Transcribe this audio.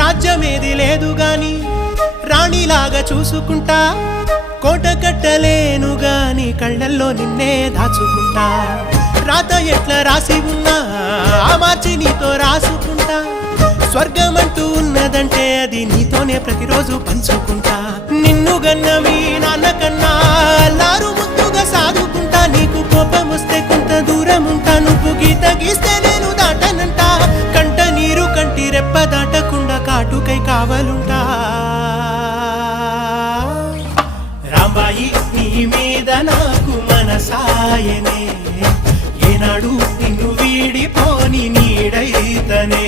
రాజ్యమేది లేదు గాని రాణిలాగా చూసుకుంటా, కోట కట్టలేను గాని కళ్ళల్లో నిన్నే దాచుకుంటా. రాత ఎట్లా రాసి ఉన్నా మార్చి నీతో రాసుకుంటా, స్వర్గమంటూ ఉన్నదంటే అది నీతోనే ప్రతిరోజు పంచుకుంటా. నిన్ను గన్న మీ నాన్న కన్నా లారు ముద్దుగా సాదుకుంటా, నీకు కోపం వస్తే కొంత దూరం ఉంటా, నువ్వు గీత గీస్తే నేను దాటనంట, కంట నీరు కంటి రెప్ప దాటకుండా కాటుకై కావలుంటా. రాంబాయి నీ మీద నాకు మనసాయనే, ఏనాడు నిన్ను వీడిపోని నీడైతనే.